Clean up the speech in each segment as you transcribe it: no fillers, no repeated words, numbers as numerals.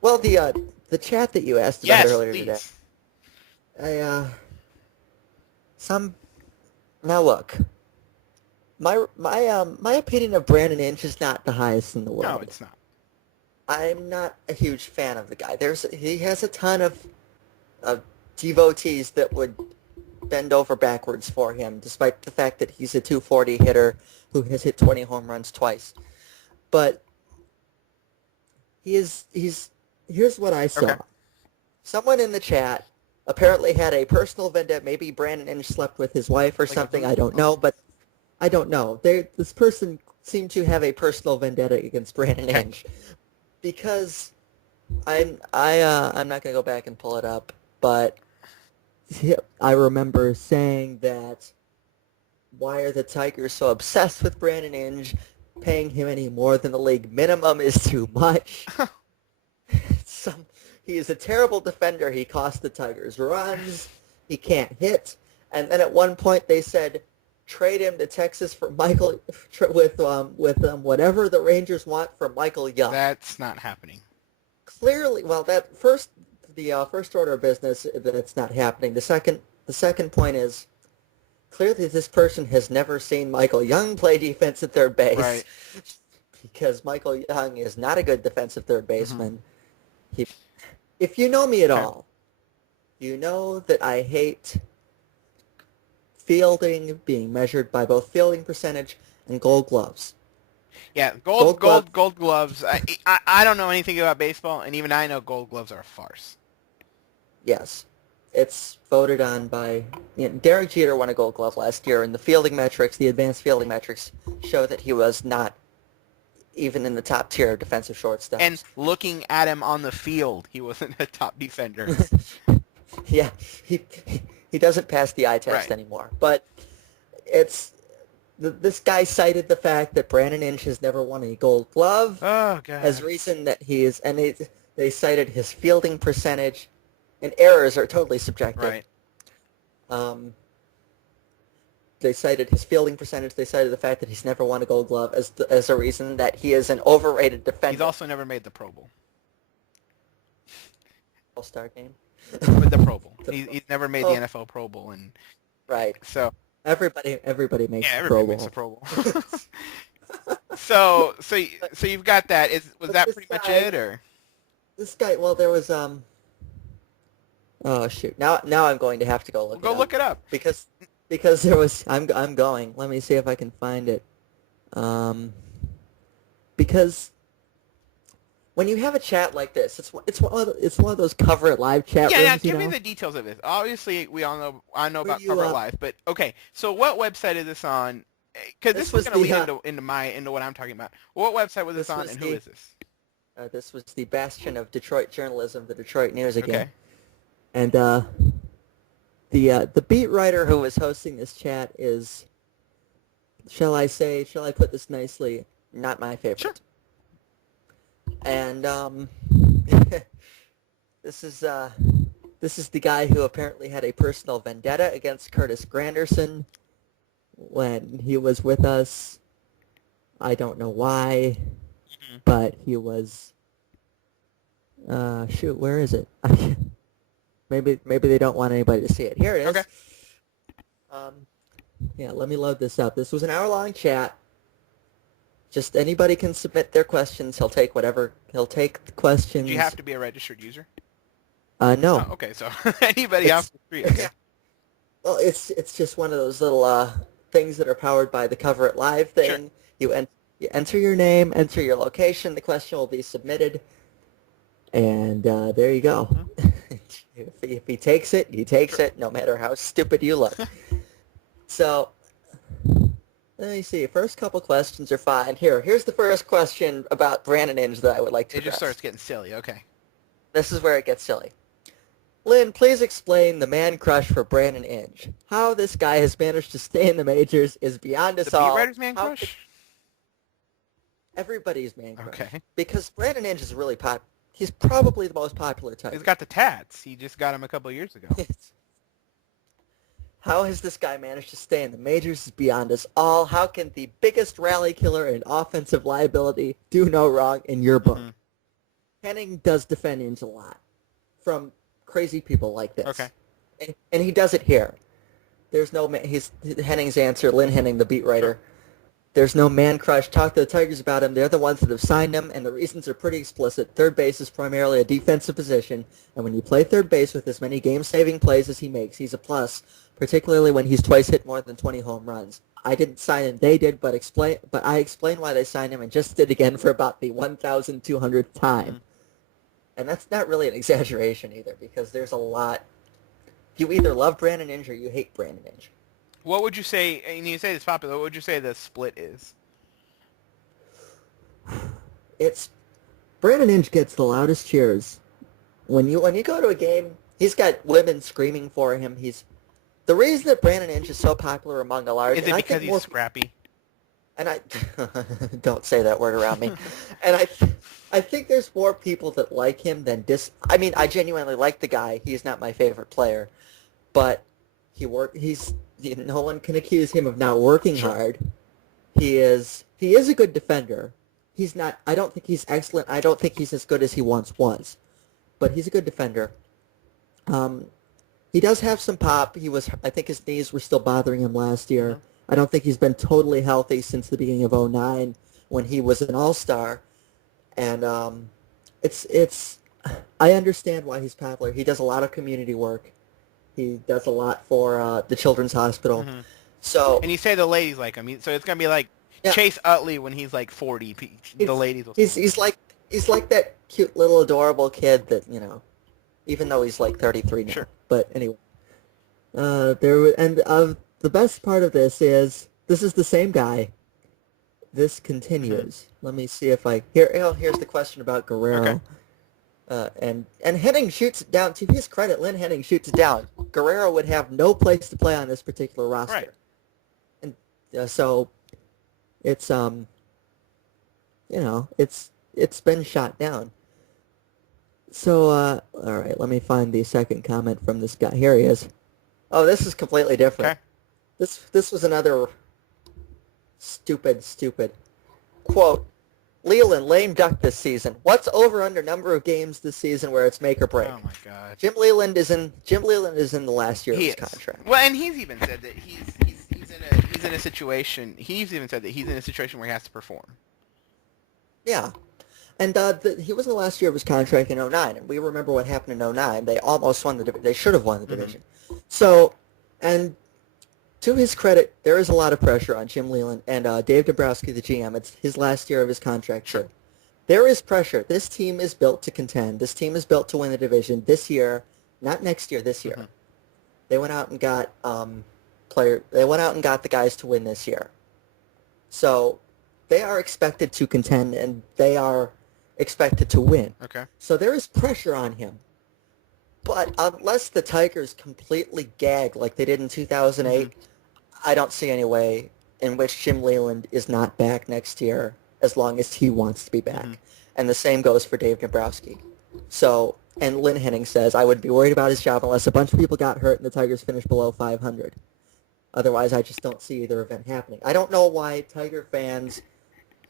Well, the chat that you asked about Yes, earlier today. please. I some now look. My opinion of Brandon Inge is not the highest in the No, world. it's not. I'm not a huge fan of the guy. He has a ton of devotees that would bend over backwards for him, despite the fact that he's a 240 hitter who has hit 20 home runs twice. But he's here's what I Okay. saw. Someone in the chat apparently had a personal vendetta. Maybe Brandon Inge slept with his wife or Like a something. voodoo? I don't know, but I don't know. This person seemed to have a personal vendetta against Brandon Okay. Inge because I'm not gonna go back and pull it up, but I remember saying that why are the Tigers so obsessed with Brandon Inge? Paying him any more than the league minimum is too much. Some, he is a terrible defender. He cost the Tigers runs. He can't hit. And then at one point they said, trade him to Texas for Michael with whatever the Rangers want for Michael Young. That's not happening. Clearly, well, the first order of business, that's not happening. The second point is clearly this person has never seen Michael Young play defense at third base, Right. because Michael Young is not a good defensive third baseman. Mm-hmm. If you know me at Okay. all, you know that I hate fielding being measured by both fielding percentage and Gold Gloves. Yeah, Gold Glove. gold gloves. I don't know anything about baseball, and even I know gold gloves are a farce. Yes, it's voted on by Derek Jeter won a Gold Glove last year, and the fielding metrics, the advanced fielding metrics, show that he was not even in the top tier of defensive shortstops. And looking at him on the field, he wasn't a top defender. Yeah, he doesn't pass the eye test Right. anymore. But this guy cited the fact that Brandon Inge has never won a Gold Glove Oh, God. as reason that he is, and they cited his fielding percentage, and errors are totally subjective. Right. They cited his fielding percentage. They cited the fact that he's never won a Gold Glove as a reason that he is an overrated defender. He's also never made the Pro Bowl. All-Star game. With the Pro Bowl. He's never made the NFL Pro Bowl, and Right. so Everybody makes yeah, the Pro everybody Bowl. makes the Pro Bowl. so you've got that. Was But that this pretty much guy- it, or? This guy, well, there was oh shoot. Now I'm going to have to go look Go it up. look it up. Because there was I'm going. Let me see if I can find it. Because when you have a chat like this, it's one of those cover it live chat Yeah, rooms. yeah. You Give me know? the details of this. Obviously, I know Will about you, Cover It Live, but okay. So what website is this on? Because this This was was going to the, lead into what I'm talking about. What website was this this on, was and who the- is this? This was the bastion of Detroit journalism, the Detroit News again. Okay. And the beat writer who was hosting this chat is, shall I put this nicely, not my favorite. Sure. And this is the guy who apparently had a personal vendetta against Curtis Granderson when he was with us. I don't know why, but he was. Shoot, where is it? Maybe they don't want anybody to see it. Here it is. Okay. Yeah, let me load this up. This was an hour-long chat. Just anybody can submit their questions. He'll take the questions. Do you have to be a registered user? No. Oh, okay, so anybody off the street. Okay. Well, it's just one of those little things that are powered by the Cover It Live thing. Sure. You enter your name, enter your location. The question will be submitted, and there you go. If he takes it, he takes it, no matter how stupid you look. So, let me see. First couple questions are fine. Here's the first question about Brandon Inge that I would like to It just address. starts getting silly. Okay. This is where it gets silly. Lynn, please explain the man crush for Brandon Inge. How this guy has managed to stay in the majors is beyond us The all. beat writer's man How crush? Everybody's man crush. Okay. Because Brandon Inge is really he's probably the most popular type. He's got the tats. He just got him a couple of years ago. How has this guy managed to stay in the majors is beyond us all. How can the biggest rally killer and offensive liability do no wrong in your book? Mhm. Henning does defend Inge a lot from crazy people like Okay. this, and he does it here. There's no he's Henning's answer. Lynn Henning, the beat Sure. writer. There's no man crush. Talk to the Tigers about him. They're the ones that have signed him, and the reasons are pretty explicit. Third base is primarily a defensive position, and when you play third base with as many game-saving plays as he makes, he's a plus, particularly when he's twice hit more than 20 home runs. I didn't sign him. They did, but I explained why they signed him and just did again for about the 1,200th time. Mhm. And that's not really an exaggeration either, because there's a lot. You either love Brandon Inge or you hate Brandon Inge. What would you say? And you say it's popular. What would you say the split is? It's Brandon Inge gets the loudest cheers when you go to a game. He's got women screaming for him. He's the reason that Brandon Inge is so popular among a large. Is it because he's scrappy? And I don't say that word around me. And I think there's more people that like him than dis. I mean, I genuinely like the guy. He's not my favorite player, but no one can accuse him of not working hard. He is a good defender. He's not. I don't think he's excellent. I don't think he's as good as he once was, but he's a good defender. He does have some pop. I think his knees were still bothering him last year. Mhm. I don't think he's been totally healthy since the beginning of '09 when he was an all-star. And it's I understand why he's popular. He does a lot of community work. He does a lot for the Children's Hospital. Mhm. So And you say the ladies like him, so it's gonna be like yeah, Chase Utley when he's like 40. The ladies will. he's like that cute little adorable kid that even though he's like 33 now. Sure. But anyway, the best part of this is the same guy. This continues. Let me see if here's the question about Guerrero. Okay. And Henning shoots it down. To his credit, Lynn Henning shoots it down. Guerrero would have no place to play on this particular roster. Right. And so it's it's been shot down. So all right, let me find the second comment from this guy. Here he is. Oh, this is completely different. Okay. This was another stupid quote. Leland lame duck this season. What's over under number of games this season where it's make or break? Oh my God. Jim Leland is in the last year of his He is. contract. Well, and he's even said that he's in a situation. He's even said that he's in a situation where he has to perform. Yeah. And he was in the last year of his contract in '09, and we remember what happened in '09. They almost won they should have won the division. So, and to his credit, there is a lot of pressure on Jim Leland and Dave Dombrowski, the GM. It's his last year of his contract. Sure. There is pressure. This team is built to contend. This team is built to win the division this year, not next year, this year. They went out and got They went out and got the guys to win this year. So they are expected to contend, and they are expected to win. Okay. So there is pressure on him. But unless the Tigers completely gag like they did in 2008, I don't see any way in which Jim Leland is not back next year as long as he wants to be back. And the same goes for Dave Dombrowski. So, and Lynn Henning says, I would be worried about his job unless a bunch of people got hurt and the Tigers finished below 500. Otherwise, I just don't see either event happening. I don't know why Tiger fans,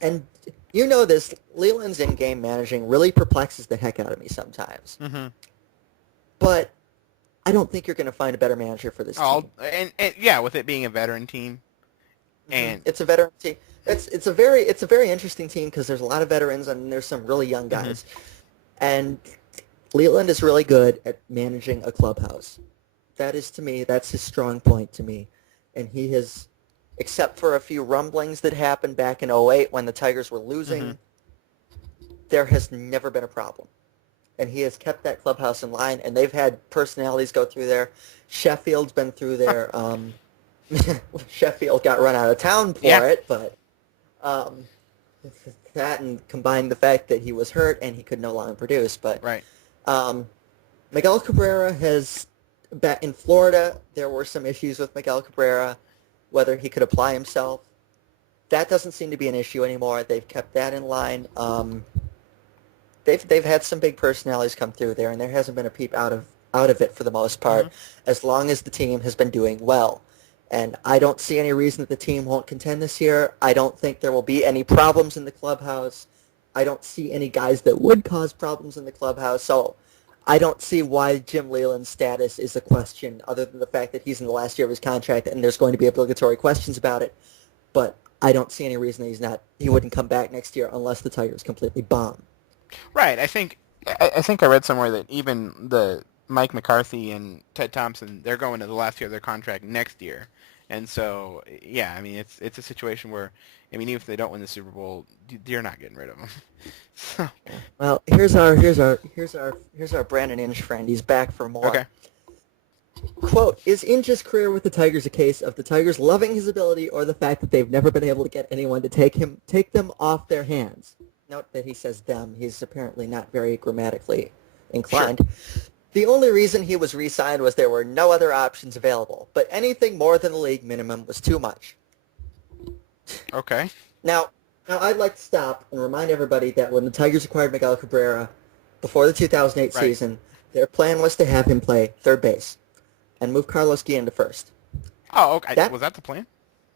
and you know this, Leland's in-game managing really perplexes the heck out of me sometimes. But I don't think you're going to find a better manager for this team. And yeah, with it being a veteran team, and it's a veteran team. It's a very interesting team because there's a lot of veterans and there's some really young guys. And Leland is really good at managing a clubhouse. That is, to me, that's his strong point to me. And he has, except for a few rumblings that happened back in '08 when the Tigers were losing, there has never been a problem. And he has kept that clubhouse in line, and they've had personalities go through there. Sheffield's been through there. Sheffield got run out of town for it, but that and combined the fact that he was hurt and he could no longer produce. But Miguel Cabrera has, back in Florida, there were some issues with Miguel Cabrera, whether he could apply himself. That doesn't seem to be an issue anymore. They've kept that in line. They've had some big personalities come through there, and there hasn't been a peep out of it for the most part, as long as the team has been doing well. And I don't see any reason that the team won't contend this year. I don't think there will be any problems in the clubhouse. I don't see any guys that would cause problems in the clubhouse. So I don't see why Jim Leland's status is a question, other than the fact that he's in the last year of his contract and there's going to be obligatory questions about it. But I don't see any reason that he wouldn't come back next year unless the Tigers completely bomb. Right. I think I read somewhere that even the Mike McCarthy and Ted Thompson, they're going to the last year of their contract next year. And so, yeah, I mean, it's a situation where, I mean, even if they don't win the Super Bowl, you're not getting rid of them. So, Well, here's our Brandon Inge friend. He's back for more. okay. Quote, is Inge's career with the Tigers a case of the Tigers loving his ability or the fact that they've never been able to get anyone to take them off their hands? Note that he says them. He's apparently not very grammatically inclined. Sure. The only reason he was re-signed was there were no other options available, but anything more than the league minimum was too much. Okay. Now I'd like to stop and remind everybody that when the Tigers acquired Miguel Cabrera before the 2008 season, their plan was to have him play third base and move Carlos Guillen to first. Oh, okay. Was that the plan?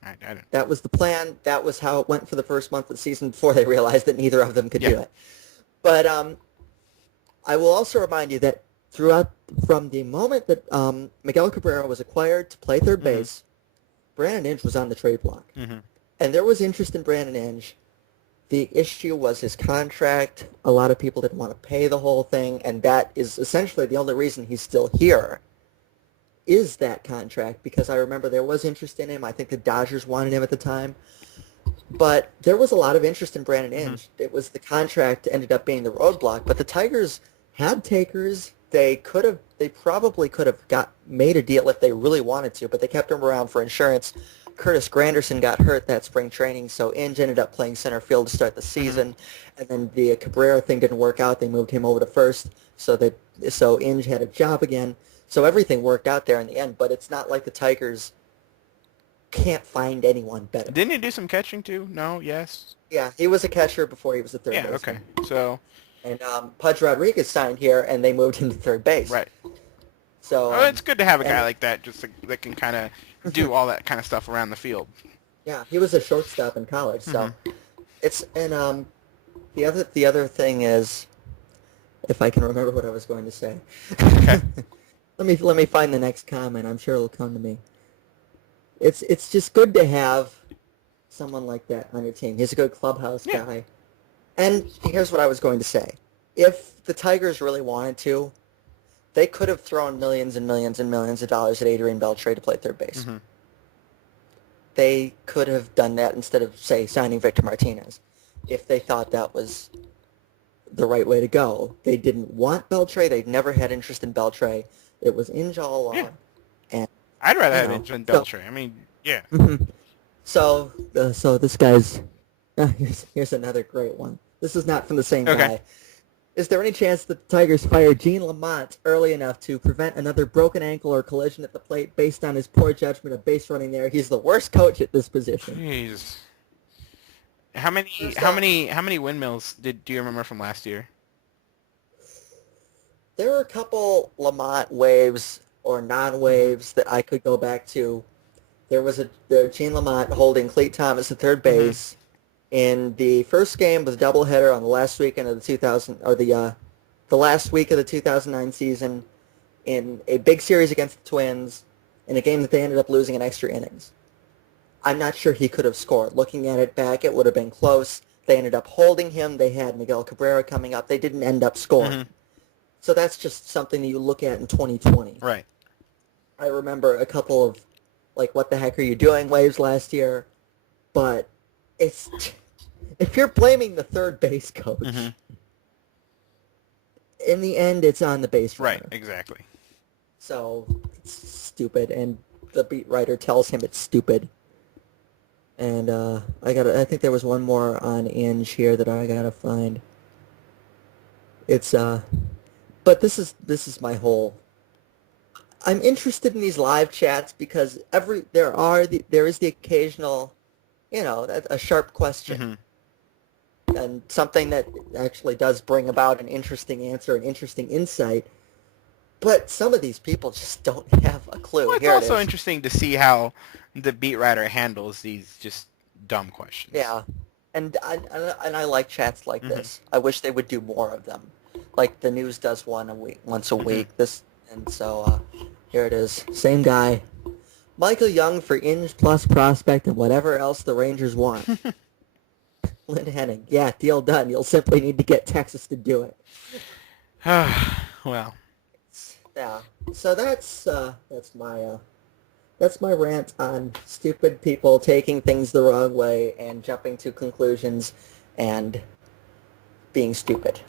I didn't. That was the plan. That was how it went for the first month of the season before they realized that neither of them could do it. But I will also remind you that from the moment that Miguel Cabrera was acquired to play third base, Brandon Inge was on the trade block. Mm-hmm. And there was interest in Brandon Inge. The issue was his contract. A lot of people didn't want to pay the whole thing, and that is essentially the only reason he's still here is that contract, because I remember there was interest in him. I think the Dodgers wanted him at the time. But there was a lot of interest in Brandon Inge. Mm-hmm. It was the contract ended up being the roadblock, but the Tigers had takers. They probably could have made a deal if they really wanted to, but they kept him around for insurance. Curtis Granderson got hurt that spring training, so Inge ended up playing center field to start the season. Mm-hmm. And then the Cabrera thing didn't work out. They moved him over to first, so Inge had a job again. So everything worked out there in the end, but it's not like the Tigers can't find anyone better. Didn't he do some catching too? No? Yes? Yeah, he was a catcher before he was a third baseman. Yeah, okay. So... And Pudge Rodriguez signed here, and they moved him to third base. Right. So it's good to have a guy like that that can kind of do all that kind of stuff around the field. Yeah, he was a shortstop in college, so it's the other thing is, if I can remember what I was going to say. Okay. let me find the next comment. I'm sure it'll come to me. It's just good to have someone like that on your team. He's a good clubhouse guy. And here's what I was going to say. If the Tigers really wanted to, they could have thrown millions and millions and millions of dollars at Adrian Beltre to play third base. Mm-hmm. They could have done that instead of, say, signing Victor Martinez, if they thought that was the right way to go. They didn't want Beltre. They'd never had interest in Beltre. It was Inge all along. Yeah. And I'd rather have interest in Beltre. I mean, yeah. So this guy's... here's another great one. This is not from the same guy. Is there any chance that the Tigers fire Gene Lamont early enough to prevent another broken ankle or collision at the plate based on his poor judgment of base running there? He's the worst coach at this position. Jeez. How many windmills do you remember from last year? There were a couple Lamont waves or non-waves that I could go back to. There was the Gene Lamont holding Clete Thomas at third base. In the first game of the doubleheader on the last weekend of the last week of the 2009 season, in a big series against the Twins, in a game that they ended up losing in extra innings. I'm not sure he could have scored. Looking at it back, it would have been close. They ended up holding him. They had Miguel Cabrera coming up. They didn't end up scoring. Mm-hmm. So that's just something that you look at in 2020. Right. I remember a couple of, like, what the heck are you doing waves last year, but if you're blaming the third base coach, in the end, it's on the base runner. Right, exactly. So it's stupid, and the beat writer tells him it's stupid. And I think there was one more on Inge here that I gotta find. It's but this is my whole. I'm interested in these live chats because there is the occasional, a sharp question. And something that actually does bring about an interesting answer, an interesting insight. But some of these people just don't have a clue. Well, it's also interesting to see how the beat writer handles these just dumb questions. Yeah. And I like chats like Hmm. this. I wish they would do more of them. Like the news does once a Hmm. week. Here it is. Same guy. Michael Young for Inge plus prospect and whatever else the Rangers want. Lynn Henning. Yeah, deal done. You'll simply need to get Texas to do it. Well, Yeah. So that's my rant on stupid people taking things the wrong way and jumping to conclusions and being stupid.